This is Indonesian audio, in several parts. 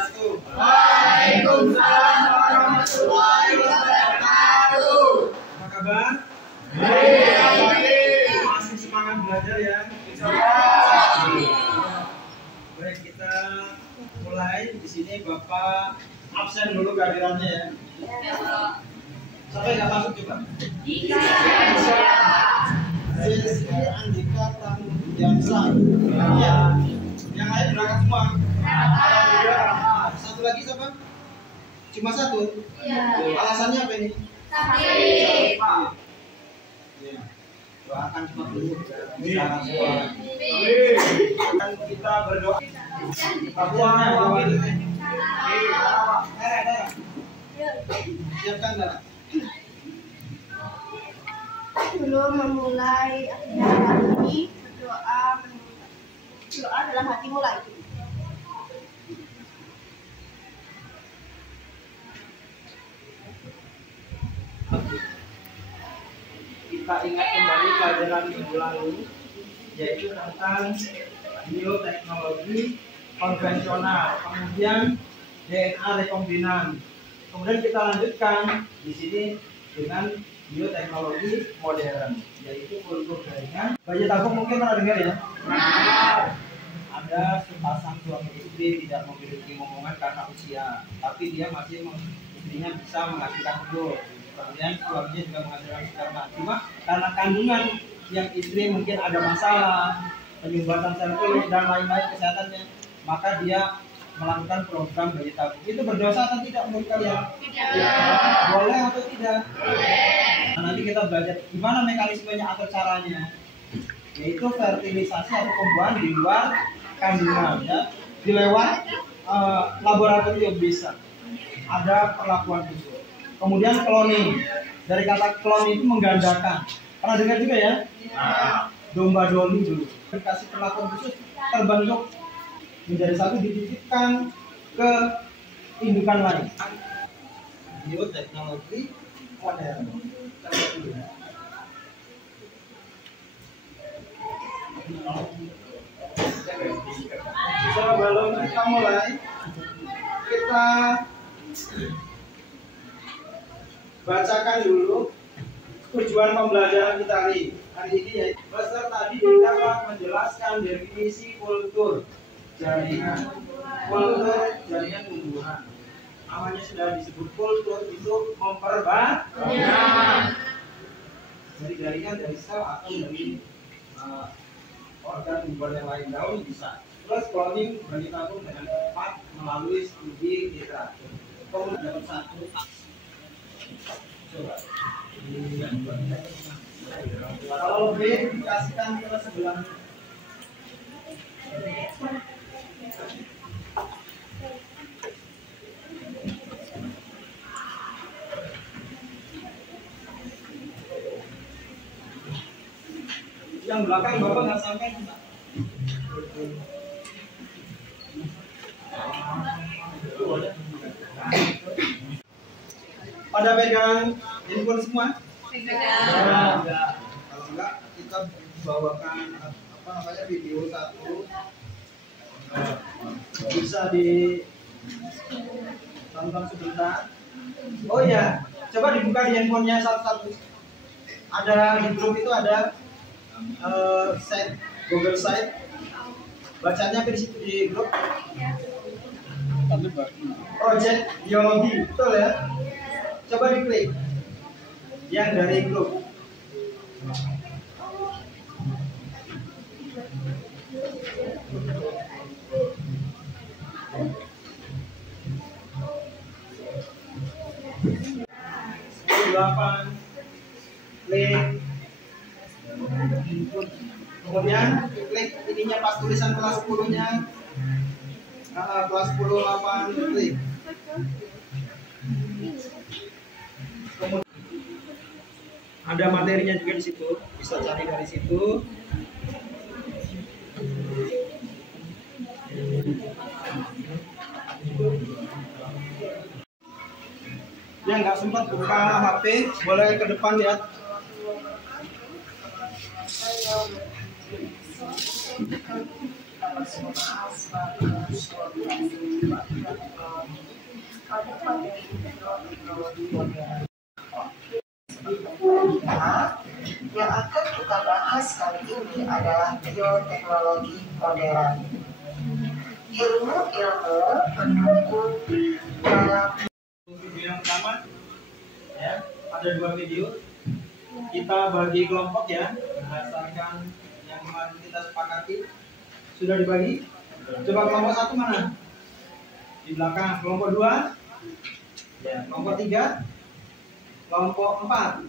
wabarakatuh. Waalaikumsalam warahmatullahi wabarakatuh. Apa kabar? Baik. Masih semangat belajar ya? Baik, kita mulai. Di sini Bapak absen dulu kehadirannya ya. Siapa yang nggak masuk coba? Sesi Andika Pramudyansa. Ya. Yang lain berangkat semua. Alhamdulillah. Satu lagi siapa? Cuma satu. Alasannya apa ini? Sakit. Ya. Doakan cepat dulu. Sekarang semua. Dan kita berdoa. Papua siapkan darah. Sebelum memulai acara ini, berdoa dalam hati mulai. Kita ingat kembali pelajaran minggu lalu, yaitu tentang bioteknologi konvensional, kemudian DNA rekombinan. Kemudian kita lanjutkan di sini dengan bioteknologi modern, yaitu kultur jaringan. Bayi tabung mungkin pernah dengar ya? Ada sepasang suami istri tidak memiliki momongan karena usia, tapi dia masih istrinya bisa menghasilkan telur. Kemudian suaminya juga menghasilkan sperma. Cuma karena kandungan yang istri mungkin ada masalah, penyumbatan sel telur dan lain-lain kesehatannya, maka dia melakukan program bayi tabung. Itu berdosa atau tidak menurut kalian? Tidak. Boleh atau tidak? Boleh. Nah, nanti kita belajar gimana mekanismenya atau caranya, yaitu fertilisasi atau pembuahan di luar kandungan ya, di lewat laboratorium bisa. Ada perlakuan khusus. Kemudian cloning. Dari kata clone itu menggandakan. Pernah dengar juga ya? Domba doli dulu. Dikasih perlakuan khusus, terbentuk menjadi satu, dititipkan ke indukan lain. Bioteknologi modern. Sebelum kita mulai, kita bacakan dulu tujuan pembelajaran kita hari ini, yaitu Lester tadi dapat menjelaskan definisi kultur jaringan tumbuhan. Namanya sudah disebut kultur, itu memperbanyak dari jaringan, dari sel atau dari organ tumbuhan yang lain, daun bisa. Plus cloning bayi tabung dengan cepat melalui studi kita. Kemudian dapat satu. Coba. Kalau B dikasihkan ke sebelah. Yang belakang Bapak nggak sampai. Pada pegang handphone semua? Pegang. Kalau enggak kita bawakan video satu. Bisa ditonton sebentar. Oh ya, coba dibuka di handphonenya satu-satu. Ada di grup itu ada site Google site. Bacanya di situ di grup. Project biologi, betul ya? Coba diklik yang dari grup. Klik input, kemudian klik ininya pas tulisan kelas 10-nya, kelas 10 klik. Kemudian ada materinya juga di situ, bisa cari dari situ. Yang nggak sempat buka HP boleh ke depan lihat. Yang akan kita bahas kali ini adalah bioteknologi modern. Ilmu-ilmu pendukung dalam video yang pertama ya, ada 2 video. Kita bagi kelompok ya, berdasarkan yang kemarin kita sepakati. Sudah dibagi? Coba kelompok 1 mana? Di belakang. Kelompok 2? Ya, kelompok 3? Kelompok 4?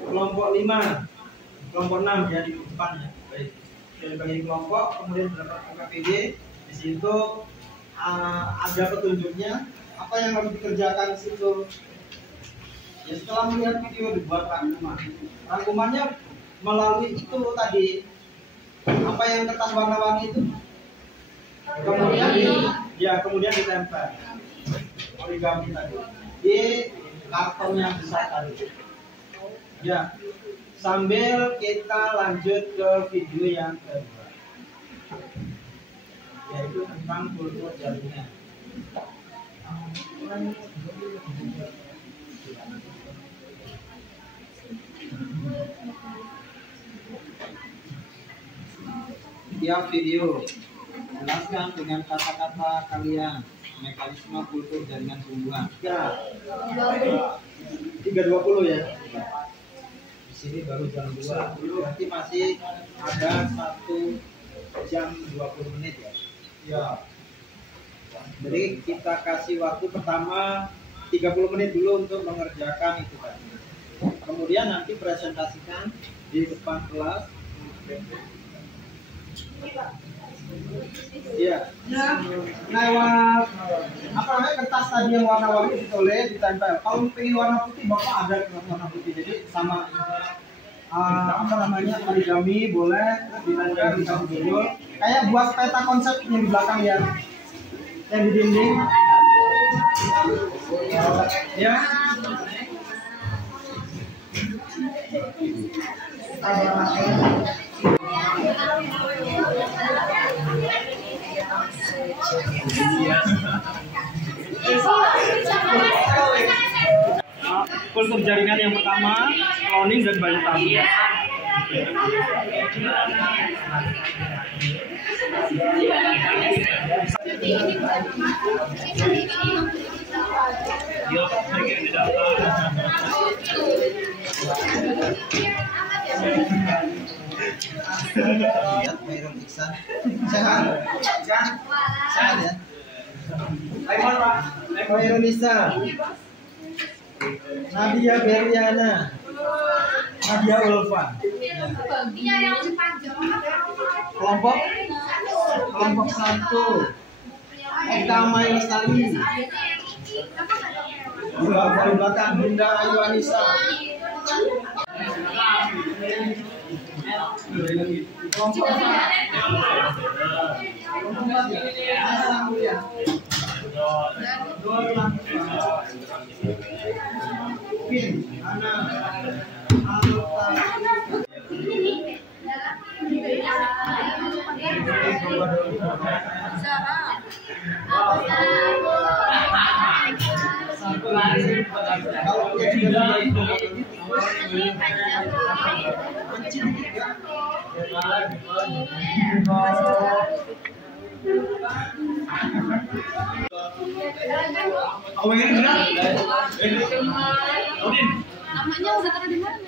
Kelompok 5? Kelompok 6 ya di depannya. Baik. Sudah dibagi kelompok, kemudian mendapatkan KPD. Di situ ada petunjuknya apa yang harus dikerjakan di situ. Ya, setelah melihat video dibuat rangkuman. Rangkumannya melalui itu tadi, apa yang kertas warna-warni itu. Kemudian ditempel origami tadi di karton yang besar tadi. Ya, sambil kita lanjut ke video yang kedua, yaitu tentang kultur jaringan. Tiap video jelaskan dengan kata-kata kalian mekanisme kultur jaringan tumbuhan. Ya, 3.20 ya. Di sini baru jam 2. Berarti masih ada 1 jam 20 menit ya. Ya. Jadi kita kasih waktu pertama 30 menit dulu untuk mengerjakan itu tadi. Kemudian nanti presentasikan di depan kelas. Iya. Lewat apa namanya kertas tadi yang warna-warni ditulis ditempel. Kalau pengen warna putih, Bapak ada warna putih. Jadi sama apa namanya origami boleh ditempel di judul. Kayak buat peta konsep yang di belakang ya. Yang di dinding. Ya. ada materi. Kultur jaringan yang pertama, cloning dan bayi tabung. Lihat Mairul Iksan, sehat ya. Mairul Iksan, Nadia Beriana, Nadia Ulfa. Kelompok 1 Eka Mai Lestari. Di belakang Bunda Ayu Anissa. Kelompok Namanya udah taruh di mana?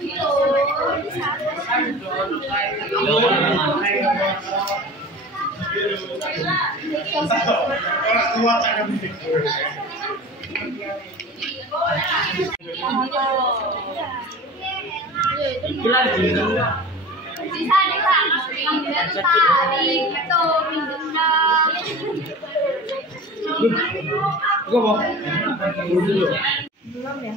Orang tua akan Belum ya?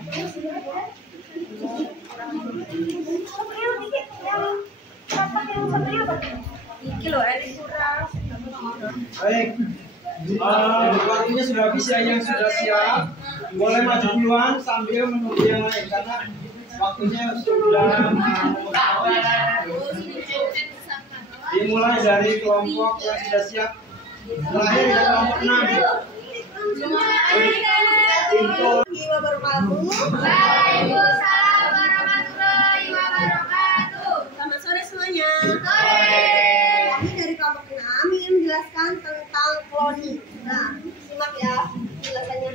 Baik, waktunya sudah habis ya. Yang sudah siap boleh maju duluan sambil menunggu yang lain karena waktunya sudah dimulai dari kelompok yang sudah siap. Terakhir dari kelompok 6. wabarakatuh. Waalaikumsalam warahmatullahi wabarakatuh. Selamat sore semuanya. Sore. Kami dari kelompok 6 ingin menjelaskan tentang cloning. Nah, simak ya penjelasannya.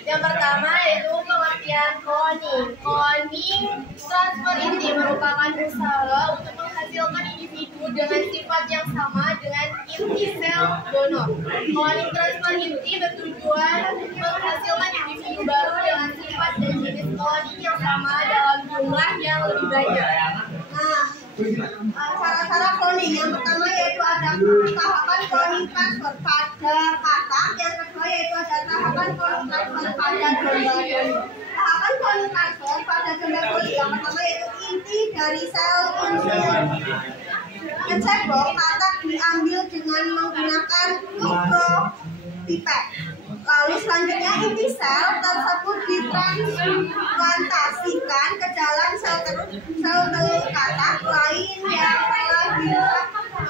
Yang pertama yaitu pengertian cloning. Cloning transfer inti merupakan usaha untuk menghasilkan individu dengan sifat yang sama dengan inti sel donor. Cloning transfer inti bertujuan menghasilkan individu baru dengan sifat dan jenis cloning yang sama dalam jumlah yang lebih banyak. Nah, cara-cara cloning yang pertama yaitu ada tahapan cloning transfer pada kata, yang kedua yaitu ada tahapan cloning transfer pada gambar. Tahapan cloning transfer pada gambar kulit yang pertama yaitu inti dari sel unsur. Ngecek dong, kata diambil dengan menggunakan mikropipet. Lalu selanjutnya inti sel tersebut ditransplantasikan ke dalam sel telur katak lain yang telah dirusak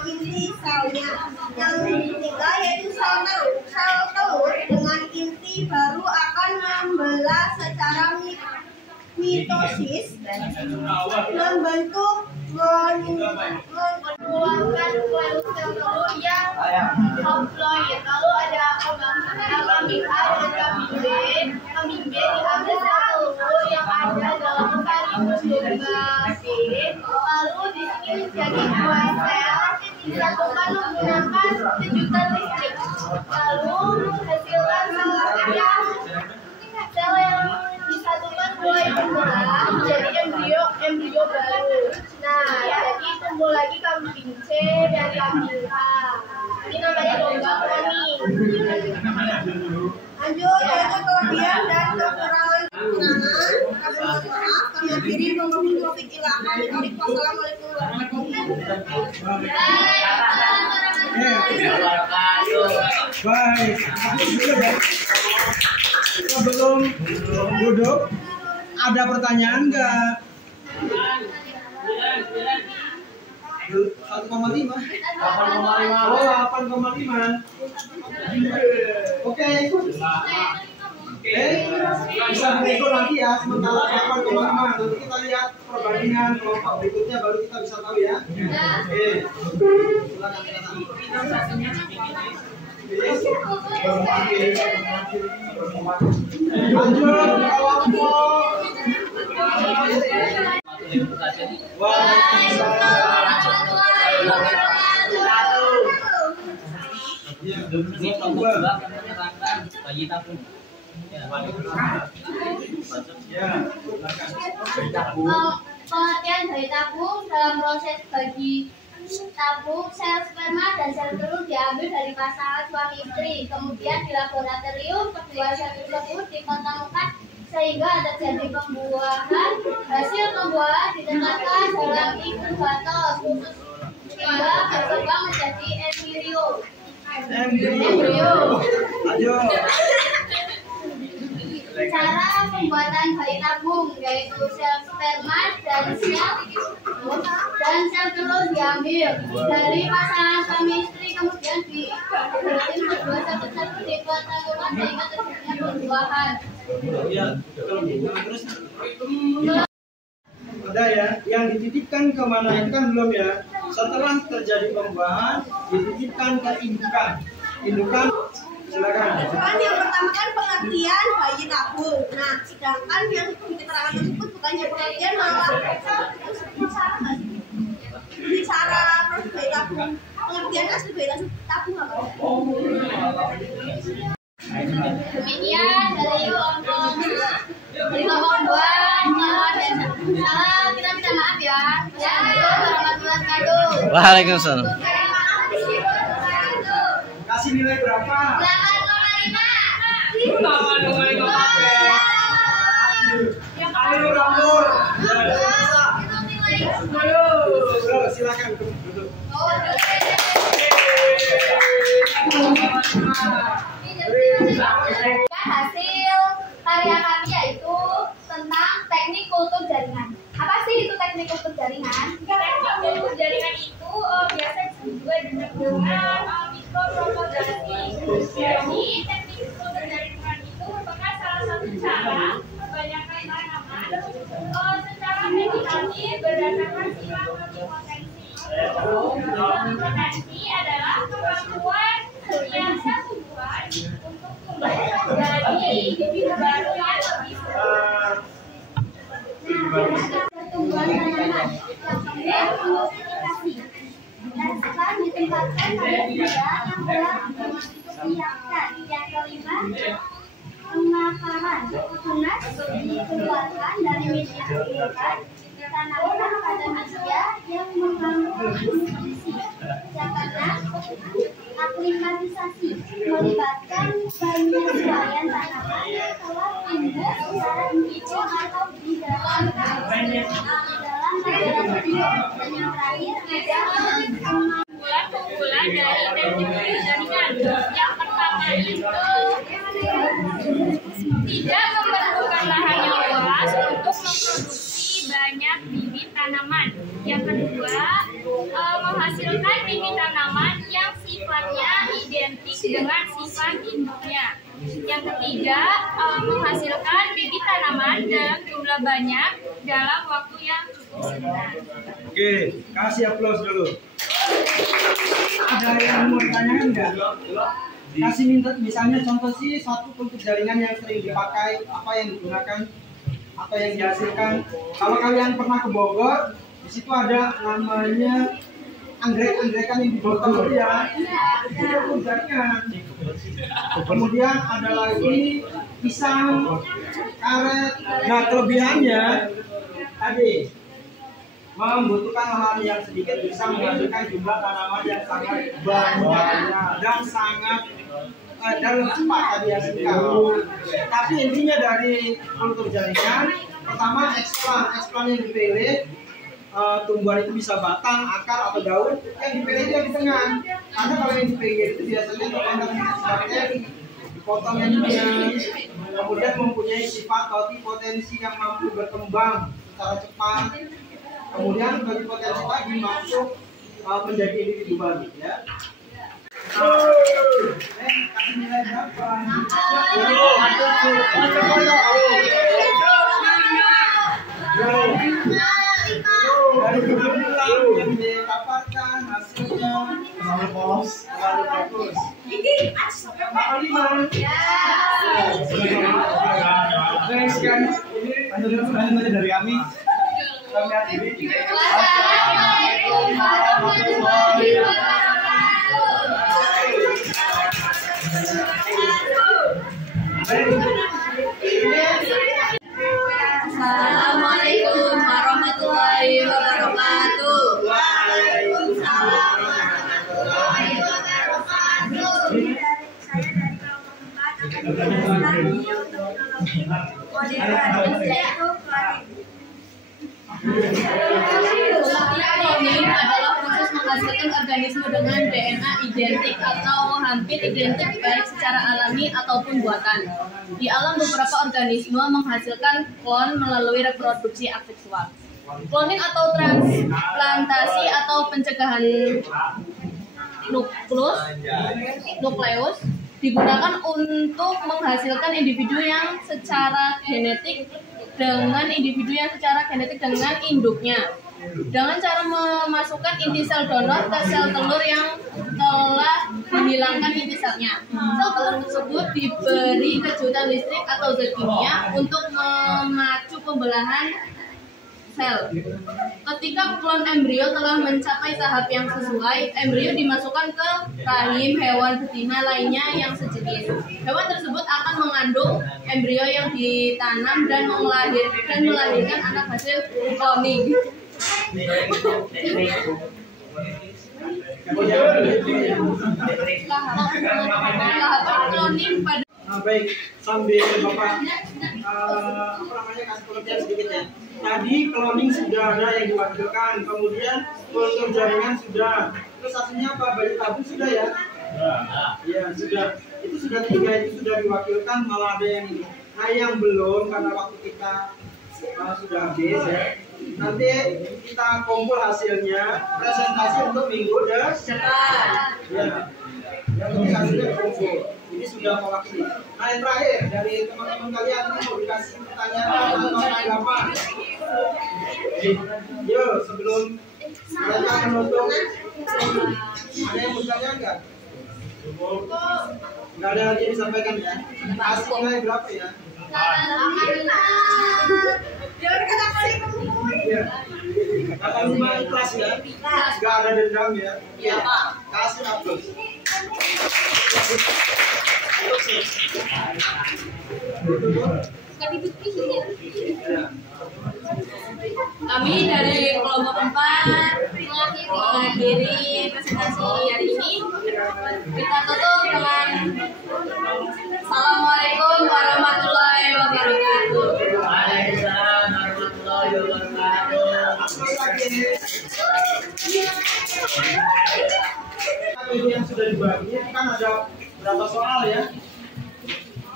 inti selnya. Yang ketiga yaitu sel telur. Sel telur dengan inti baru akan membelah secara mitosis membentuk mengeluarkan sel telur yang haploid. Lalu ada kambing A dan kambing B. Kambing B diambil sel telur yang ada dalam sekaligus domba B. Lalu di sini menjadi 2 sel disatukan menggunakan sejuta listrik. Lalu menghasilkan sel yang disatukan mulai berbelah menjadi embrio baru. Nah, jadi tumbuh lagi kambing C dan kambing A. Ini namanya domba cloning. Lanjut, yaitu kelebihan dan kekurangan. Kami mohon maaf, kami akhiri memohon taufiq ila hidayah. Wassalamualaikum warahmatullahi wabarakatuh. Baik. Sebelum duduk, ada pertanyaan enggak? 1,5. Oh, 8,5. Oke. Bisa berikut nanti ya, sementara 8,5. Nanti kita lihat perbandingan kelompok berikutnya baru kita bisa tahu ya. Oke. Silakan. Pengertian bayi tabung dalam proses bagi tabung sel sperma dan sel telur diambil dari pasangan suami istri. Kemudian di laboratorium kedua sel tersebut diketemukan sehingga terjadi pembuahan. Hasil pembuahan ditempatkan dalam inkubator khusus sehingga berkembang menjadi embrio. Ayo. Cara pembuatan bayi tabung yaitu sel sperma dan sel telur diambil dari pasangan suami istri, kemudian diberhenti kedua sel tersebut diketemukan sehingga terjadinya pembuahan. Ada ya, yang dititipkan kemana itu kan belum ya. Setelah terjadi pembuahan, dititipkan ke indukan. Silakan. Kan yang pertama kan pengertian bayi tabung. Nah, sedangkan yang di keterangan tersebut bukannya pengertian malah ini cara proses bayi tabung. Pengertian asli bayi tabung apa? Demikian dari kelompok 2. Salah, kita minta maaf ya. Assalamualaikum warahmatullahi wabarakatuh. Waalaikumsalam. Kasih nilai berapa? 8,5. Ayo rambut. Silakan duduk. Hasil karya kami yaitu tentang teknik kultur jaringan. Apa sih itu teknik kultur jaringan? Teknik kultur jaringan itu biasa disebut juga dengan mikropropagasi. ini adalah kemampuan biasa tumbuhan untuk tumbuh menjadi individu baru yang lebih pertumbuhan tanaman. Yang kedua, multiplikasi. Sekarang ditempatkan pada benda yang telah disiapkan. Yang kelima, pemakaran. Tunas dikeluarkan dari media kehidupan, ditanamkan pada media yang mengandung nutrisi. Yang keenam, aklimatisasi, melibatkan penyesuaian tanaman yang telah tumbuh secara individu atau di dalam laboratorium. Dan yang terakhir ada keunggulan dari teknik jaringan. Yang pertama itu tidak memerlukan lahan yang luas untuk memproduksi banyak bibit tanaman. Yang kedua, menghasilkan bibit tanaman yang sifatnya identik dengan sifat induknya. Yang ketiga, menghasilkan bibit tanaman dalam jumlah banyak dalam waktu yang cukup sebentar. Oke, kasih aplaus dulu. Ada yang mau ditanyakan enggak? Kasih minta misalnya contoh sih satu bentuk jaringan yang sering dipakai, apa yang digunakan, apa yang dihasilkan. Kalau kalian pernah ke Bogor, di situ ada namanya anggrek-angrekan yang dibotol ya. Itu bentuk jaringan. Kemudian ada lagi pisang, karet. Nah, kelebihannya tadi membutuhkan lahan yang sedikit bisa menghasilkan jumlah tanaman yang sangat banyak dan sangat dalam cepat tadi hasilkan. Tapi intinya dari kultur jaringan, pertama eksplan yang dipilih, tumbuhan itu bisa batang, akar atau daun. Yang dipilih itu yang di tengah, karena kalau yang di pinggir itu biasanya terkontaminasi bakteri, dipotong ininya, kemudian mempunyai sifat atau potensi yang mampu berkembang secara cepat. Kemudian bagi potensi lagi masuk menjadi individu baru ya. Kasih nilai berapa? Dari bulan yang dipaparkan hasilnya terlalu bagus. Sekian ini lanjutan dari kami. Kami akhiri. Wassalamualaikum warahmatullahi Assalamualaikum warahmatullahi wabarakatuh. Waalaikumsalam warahmatullahi wabarakatuh. Saya dari kelompok 4 akan Cloning adalah proses menghasilkan organisme dengan DNA identik atau hampir identik baik secara alami ataupun buatan. Di alam beberapa organisme menghasilkan klon melalui reproduksi aseksual. Cloning atau transplantasi atau pencegahan nukleus digunakan untuk menghasilkan individu yang secara genetik dengan induknya dengan cara memasukkan inti sel donor ke sel telur yang telah menghilangkan inti selnya. Sel telur tersebut diberi kejutan listrik atau zat kimia untuk memacu pembelahan sel. Ketika klon embrio telah mencapai tahap yang sesuai, embrio dimasukkan ke rahim hewan betina lainnya yang sejenis. Hewan tersebut akan mengandung embrio yang ditanam dan melahirkan anak hasil cloning. Tahapan cloning pada baik, sambil Bapak kasih pengertian sedikit ya. Tadi cloning sudah ada yang diwakilkan, kemudian kultur jaringan sudah. Terus hasilnya apa? Bayi tabung sudah ya? Ya sudah. Itu sudah 3, itu sudah diwakilkan, malah ada yang ini. Nah yang belum karena waktu kita sudah habis ya. Nanti kita kumpul hasilnya, presentasi untuk minggu depan. Ya. Yang penting hasilnya dikumpul. Ini sudah mewakili. Nah yang terakhir dari teman-teman kalian ini mau dikasih pertanyaan atau tanggapan. Yo sebelum Mereka menutup. Ada yang bertanya enggak? Enggak ada lagi yang disampaikan ya. Kasih nilai berapa ya? Iya. 85 ikhlas ya. Enggak ada dendam ya. Iya, Pak. Kasih hapus. Kami dari kelompok 4 mengakhiri presentasi hari ini. Kita tutup dengan Assalamualaikum warahmatullahi wabarakatuh. Waalaikumsalam warahmatullahi wabarakatuh. Ini yang sudah dibagi kan ada berapa soal ya?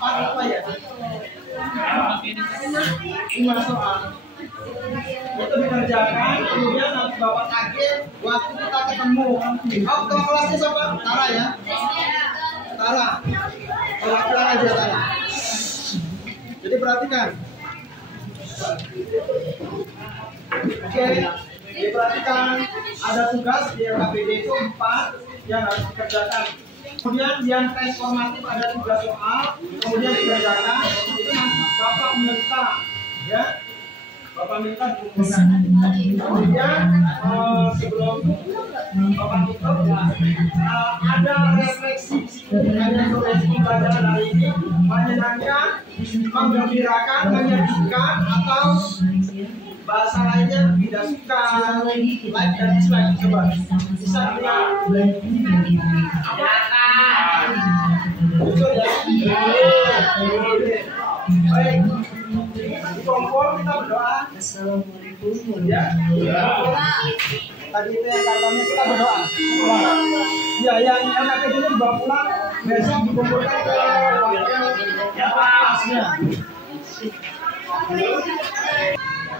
4 apa ya? 5 soal. Itu dikerjakan, kemudian nanti Bapak tagih waktu kita ketemu. Oh, ke kelasnya siapa? Tara ya? Tara. Perwakilan aja Tara. Jadi perhatikan. Oke, diperhatikan ada tugas di LKPD itu 4 yang harus dikerjakan. Kemudian yang tes formatif ada 3 soal, kemudian dikerjakan. Itu nanti Bapak minta, ya. Bapak minta dikumpulkan. Kemudian sebelum Bapak tutup, ada refleksi pembelajaran hari ini menyenangkan, menggembirakan, menyedihkan, atau bahasa lainnya tidak suka, like dan dislike. Coba bisa lihat. Betul ya? Baik. Di kompor kita berdoa. Assalamualaikum ya. Tadi itu yang kartonnya kita berdoa. Ya, yang pakai dulu dibawa pulang. Besok dikumpulkan ke kelasnya.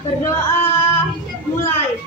Berdoa mulai.